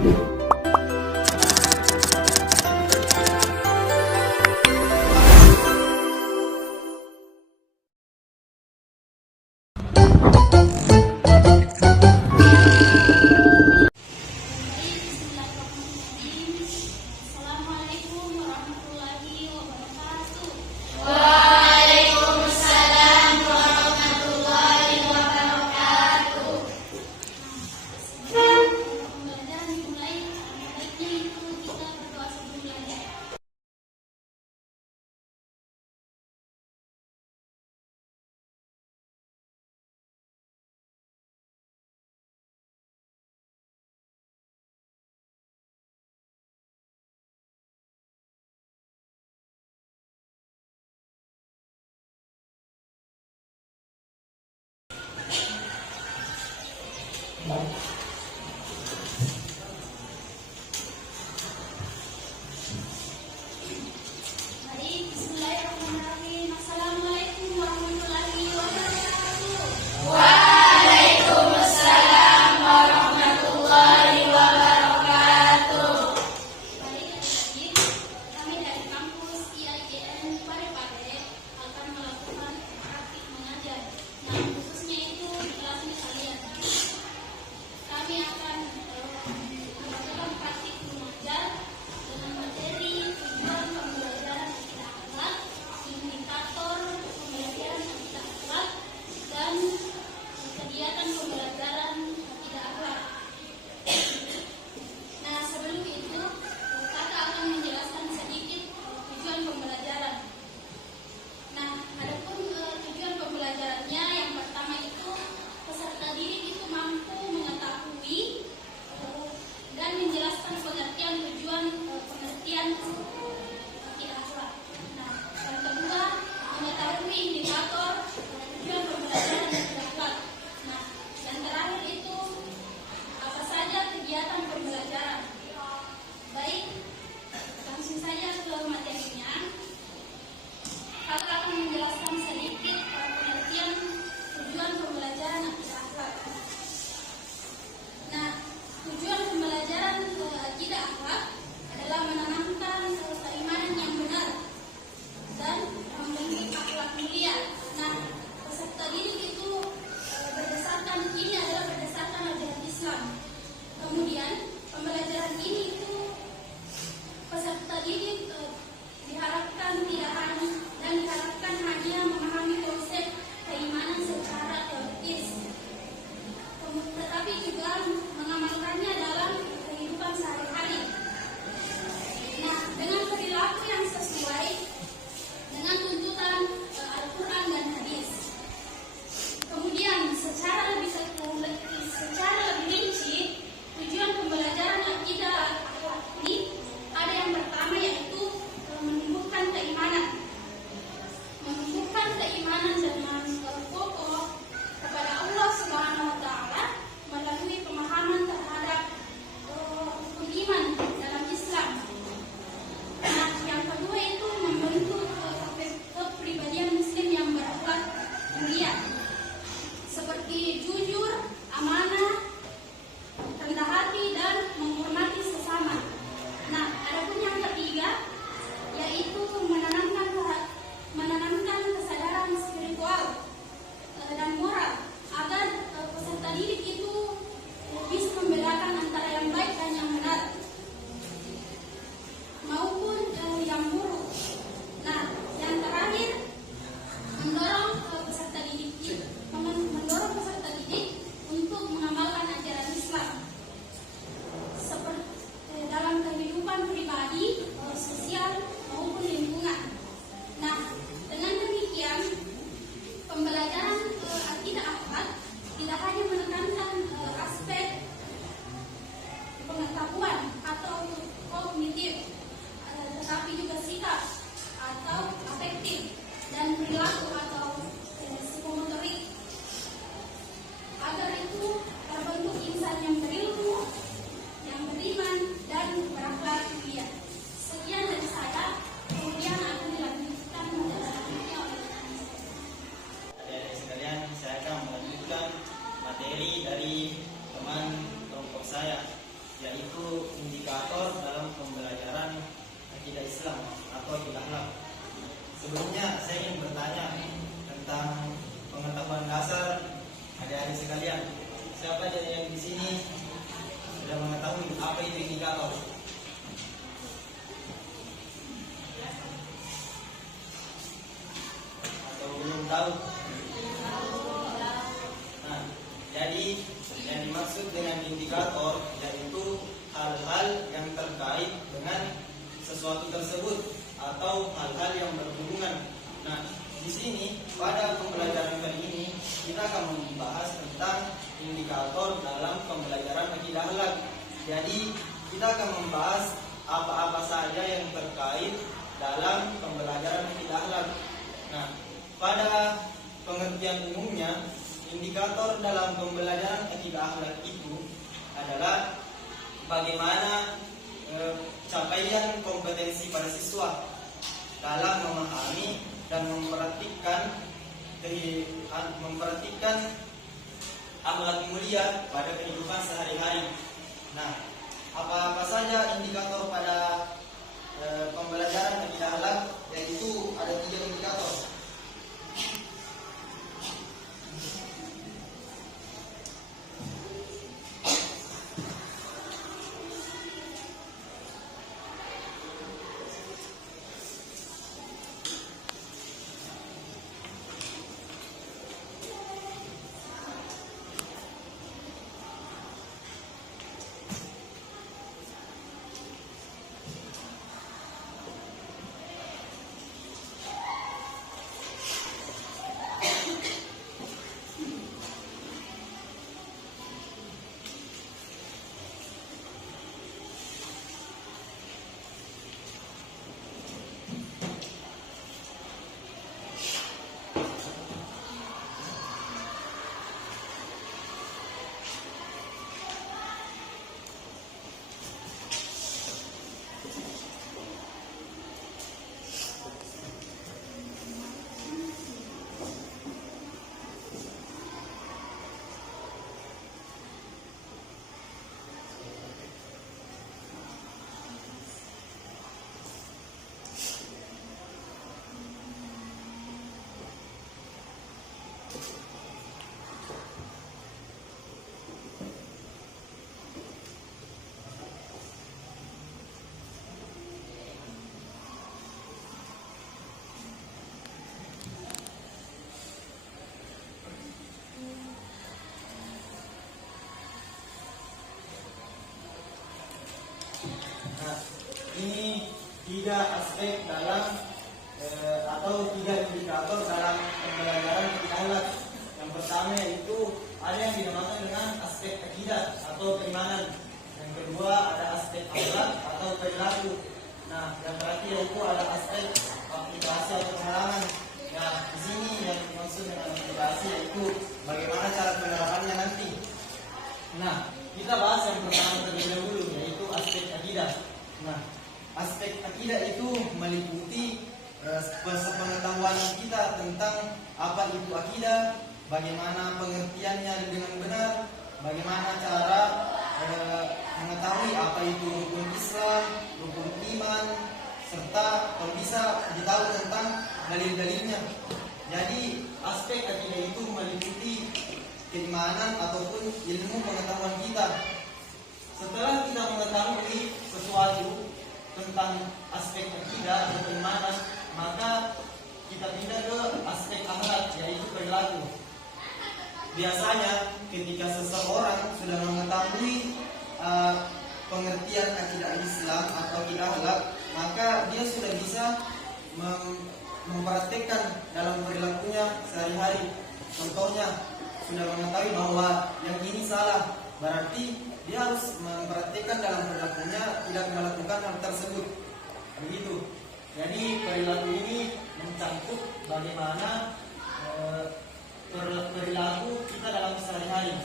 Bismillahirrahmanirrahim. Assalamualaikum warahmatullahi wabarakatuh. Waalaikumsalam warahmatullahi wabarakatuh. Baik adik-adik, kami dari kampus IAIN Parepare akan melakukan praktik mengajar yang khususnya itu di kelas kalian. Kami yaitu indikator dalam pembelajaran akidah Islam atau akidah akhlak. Sebelumnya saya ingin bertanya tentang pengetahuan dasar adik-adik sekalian. Siapa yang di sini sudah mengetahui apa itu indikator? Atau belum tahu? Nah, jadi yang dimaksud dengan indikator yaitu hal-hal yang terkait dengan sesuatu tersebut atau hal-hal yang berhubungan. Nah, di sini pada pembelajaran kali ini kita akan membahas tentang indikator dalam pembelajaran akidah akhlak. Jadi kita akan membahas apa-apa saja yang terkait dalam pembelajaran akidah akhlak. Nah, pada pengertian umumnya indikator dalam pembelajaran akidah akhlak itu adalah bagaimana capaian kompetensi para siswa dalam memahami dan memperhatikan akhlak mulia pada kehidupan sehari-hari. Nah, apa-apa saja indikator pada pembelajaran akidah akhlak, yaitu ada 3 indikator. Nah, ini 3 aspek dalam atau 3 indikator dalam pembelajaran akidah akhlak. Yang pertama yaitu ada yang dinamakan dengan aspek akidah atau keimanan. Yang kedua ada aspek akhlak atau perilaku. Nah, yang terakhir yaitu ada aspek aplikasi atau pengalaman. Nah, di sini yang dimaksud dengan aplikasi yaitu bagaimana cara penerapannya nanti. Nah, kita bahas yang pertama terlebih dahulu, yaitu aspek akidah. Nah, aspek akidah itu meliputi sepengetahuan kita tentang apa itu akidah, bagaimana pengertiannya dengan benar, bagaimana cara mengetahui apa itu rukun Islam, rukun iman, serta kalau bisa ditahu tentang dalil-dalilnya. Jadi aspek akidah itu meliputi keimanan ataupun ilmu pengetahuan kita. Setelah kita mengetahui sesuatu tentang aspek akidah atau keimanan, maka kita pindah ke aspek akhlak, yaitu perilaku. Biasanya ketika seseorang sudah mengetahui pengertian akidah Islam atau akidah akhlak, maka dia sudah bisa mempraktekkan dalam perilakunya sehari-hari. Contohnya, sudah mengetahui bahwa yang ini salah, berarti dia harus mempraktekkan dalam perilakunya tidak melakukan hal tersebut. Begitu. Jadi perilaku ini mencakup bagaimana perilaku kita dalam sehari-hari.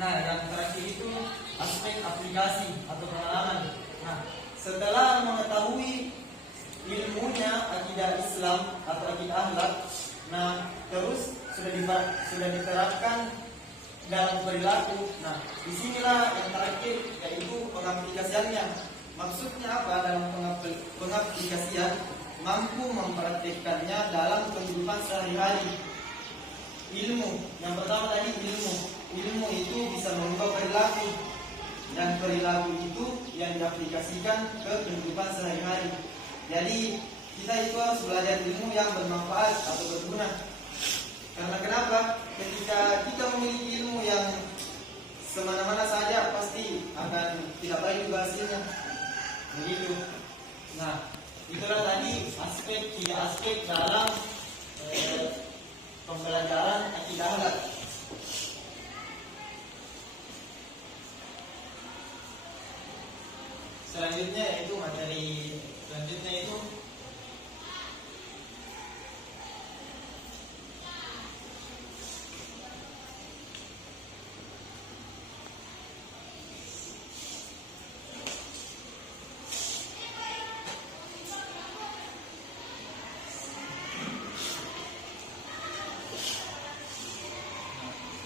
Nah, yang terakhir itu aspek aplikasi atau pengalaman. Nah, setelah mengetahui ilmunya akidah Islam atau akidah akhlak, nah terus sudah diterapkan dalam perilaku. Nah, disinilah yang terakhir yaitu pengaplikasiannya. Maksudnya apa dalam pengaplikasian? Mampu mempraktikkannya dalam kehidupan sehari-hari. Ilmu, yang pertama tadi ilmu. Ilmu itu bisa mengubah perilaku, dan perilaku itu yang diaplikasikan ke kehidupan sehari-hari. Jadi kita itu harus belajar ilmu yang bermanfaat atau berguna. Karena kenapa? Ketika kita memiliki ilmu yang semana-mana saja, pasti akan tidak baik juga hasilnya. Begitu. Nah, itulah tadi tiga aspek dalam pembelajaran akidah akhlak. Selanjutnya itu materi selanjutnya itu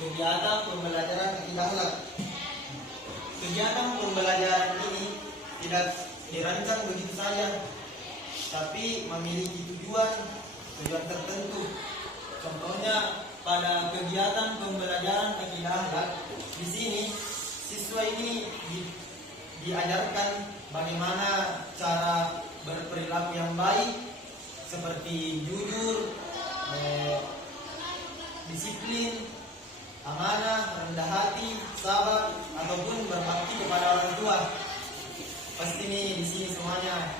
kegiatan pembelajaran akidah akhlak. Kegiatan pembelajaran ini tidak dirancang begitu saja, tapi memiliki tujuan tertentu. Contohnya pada kegiatan pembelajaran akidah akhlak, di sini siswa ini diajarkan bagaimana cara berperilaku yang baik, seperti jujur, disiplin, amanah, rendah hati, sabar, ataupun berbakti kepada orang tua. Pasti nih di sini semuanya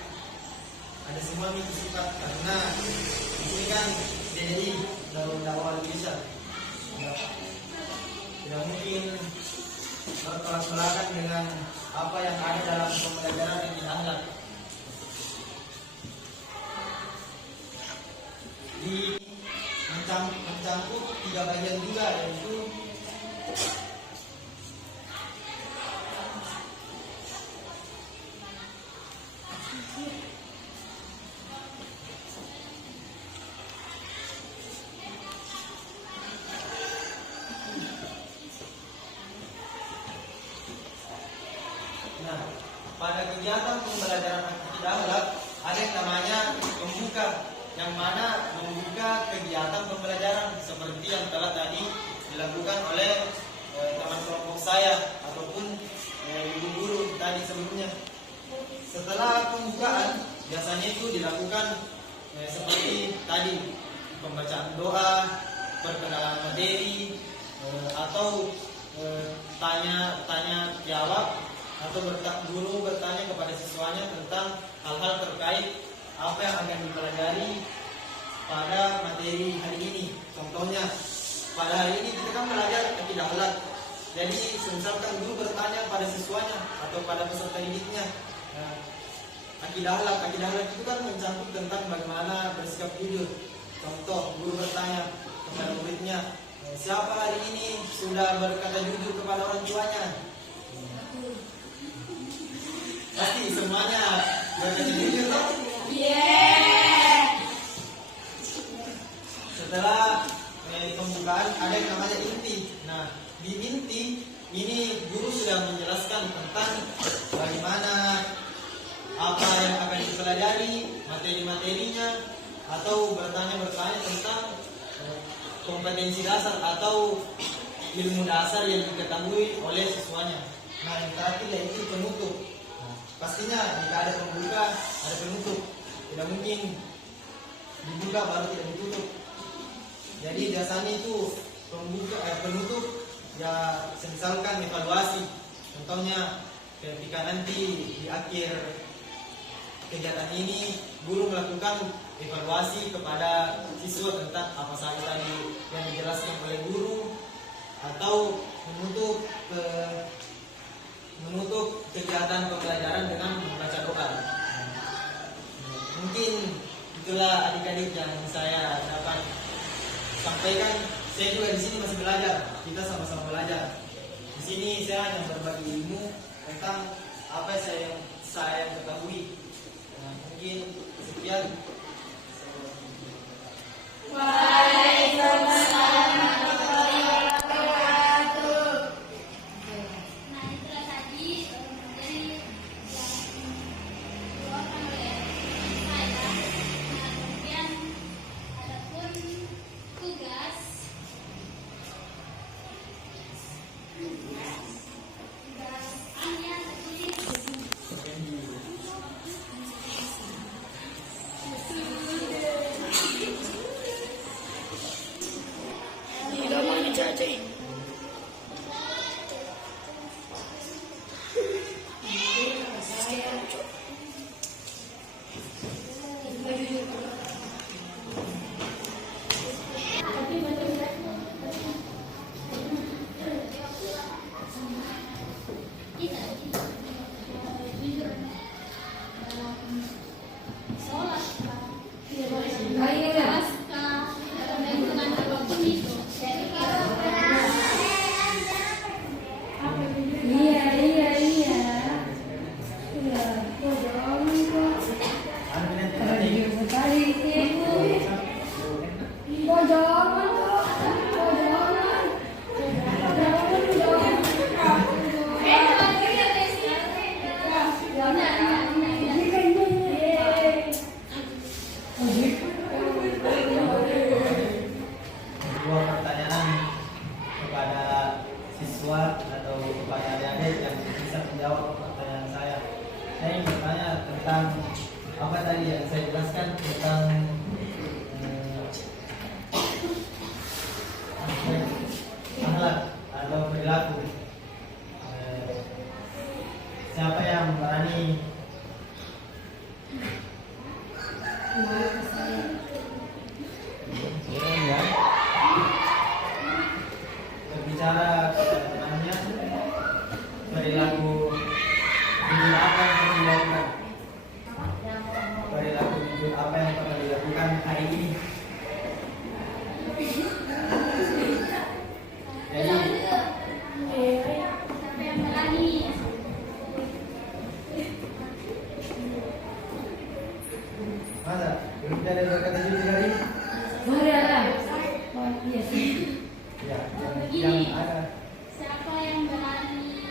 ada semua itu sifat, karena di sini kan DDI Darul Dakwah Indonesia tidak mungkin bertolak belakang dengan apa yang ada dalam pembelajaran akidah akhlak. Di mencakup 3 bagian juga, yaitu pada kegiatan pembelajaran akidah akhlak ada yang namanya pembuka, yang mana membuka kegiatan pembelajaran seperti yang telah tadi dilakukan oleh teman kelompok saya ataupun ibu guru tadi sebelumnya. Setelah pembukaan biasanya itu dilakukan seperti tadi pembacaan doa, perkenalan materi, atau tanya jawab, atau guru bertanya kepada siswanya tentang hal-hal terkait apa yang akan dipelajari pada materi hari ini. Contohnya, pada hari ini kita kan belajar akidah akhlak. Jadi, misalkan guru bertanya pada siswanya atau pada peserta didiknya, akidah akhlak itu kan mencakup tentang bagaimana bersikap jujur. Contoh, guru bertanya kepada muridnya, siapa hari ini sudah berkata jujur kepada orang tuanya? Pasti semuanya berkata jujur, toh? Setelah pembukaan ada yang namanya inti. Nah, di inti ini guru sudah menjelaskan tentang bagaimana apa yang akan dipelajari, materi-materinya, atau bertanya tentang kompetensi dasar atau ilmu dasar yang diketahui oleh siswanya. Nah, yang terakhir yaitu penutup. Pastinya jika ada pembuka, ada penutup. Tidak mungkin dibuka baru tidak ditutup. Jadi biasanya itu penutup ya, misalkan evaluasi. Contohnya ketika nanti di akhir kegiatan ini guru melakukan evaluasi kepada siswa tentang apa saja tadi yang dijelaskan oleh guru, atau menutup kegiatan pembelajaran dengan membaca doa. Mungkin itulah adik-adik yang saya dapat sampaikan. Saya juga di sini masih belajar. Kita sama-sama belajar. Di sini saya hanya berbagi ilmu tentang apa yang saya ketahui. Nah, mungkin sekian. Waalaikumsalam. Nah, itulah tadi dari tadi yang saya jelaskan tentang aspek akhlak atau perilaku. Siapa yang berani berbicara kepada temannya perilaku jujur apa yang pernah dilakukan, perilaku jujur apa yang pernah dilakukan hari ini. Jadi Siapa yang berani? masa belum ada berkata jujur hari ini? Ya, yang ada. Siapa yang berani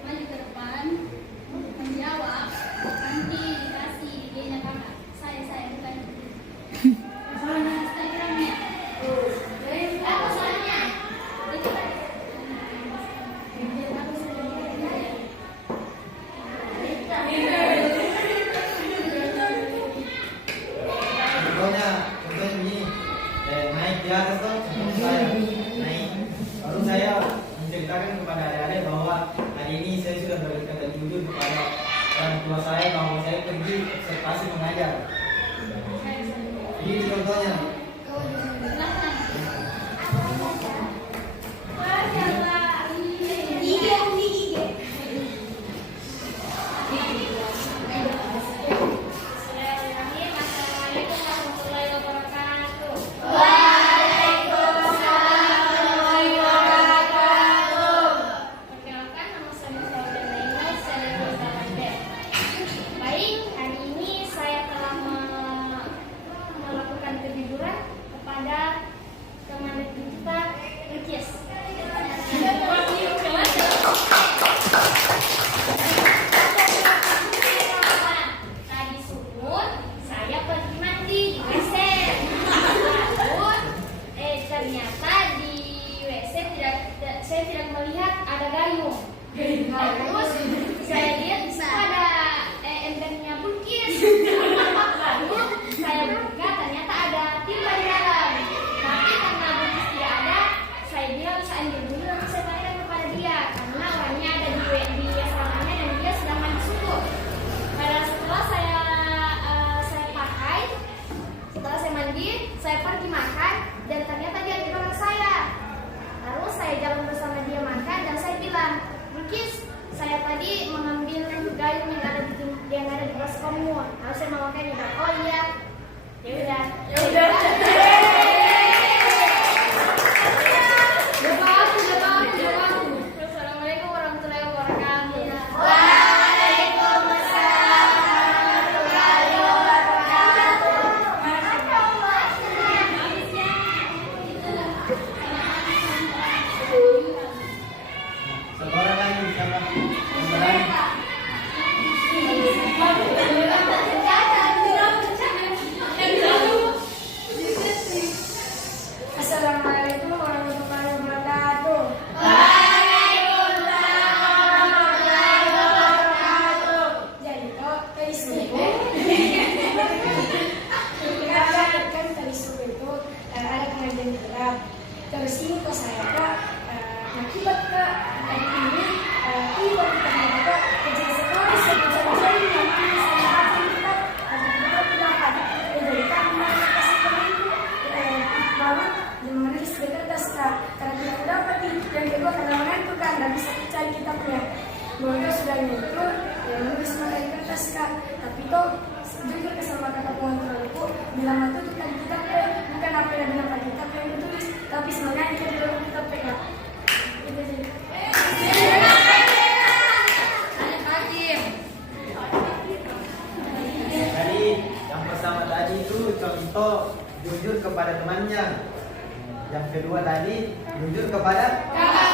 maju ke depan menjawab nanti dikasih IG-nya kakak saya bukan Instagramnya apa soalnya itu kan aku Contohnya begini, naik di atas tuh, seperti saya naik, baru saya menceritakan kepada adik-adik bahwa hari ini saya sudah berkata jujur kepada orang tua saya bahwa saya pergi observasi mengajar. Ini contohnya. Perkenalkan, nama saya Naima, saya dari Kelas 8B. Baik, hari ini saya telah melakukan kejujuran kepada teman dekat kita, Rikis. Tadi subuh saya pergi mandi di WC. Lalu ternyata di WC saya tidak melihat ada gayung. Terus saya lihat di situ ada embernya Bulkis. Lalu saya buka ternyata ada tinta di dalam. Tapi karena Bulkis tidak ada, saya bilang saya ambil dulu dan saya tanyakan kepada dia karena orangnya ada di asramanya dan dia sedang mandi subuh. Pada setelah saya pakai, setelah saya mandi, saya pergi makan dan ternyata dia di belakang saya. Lalu saya jalan bersama dia makan dan saya bilang, Bulkis, saya tadi mengambil gayung yang ada di kelas kamu. Lalu saya mau makan juga. Oh iya, ya udah. Assalamualaikum warahmatullahi wabarakatuh. Seorang lagi siapa? Yang berani? Assalamualaikum warahmatullahi wabarakatuh. Jadi kok tadi subuh kan tadi subuh itu ada pengajian gerak. Terus ini kok saya kak akibat kak tadi ini ibu kita kak kerja sekali sebesar-besar yang saya akan kita ada bilang tadi menjadikan kasih pemilu baru menulis di kertas kak karena tidak dapat yang kedua karena menentukan dan bisa cari kitabnya bahwa sudah nyutur ya menulis di kertas kak tapi toh jujur sama kata pengontrol ibu bila itu kan kitabnya bukan apa yang dapat kitab yang ditulis tapi sebenarnya kita dalam kitab kak itu sih. Jadi yang pertama tadi itu contoh jujur kepada temannya. Yang kedua tadi jujur kepada Kakak.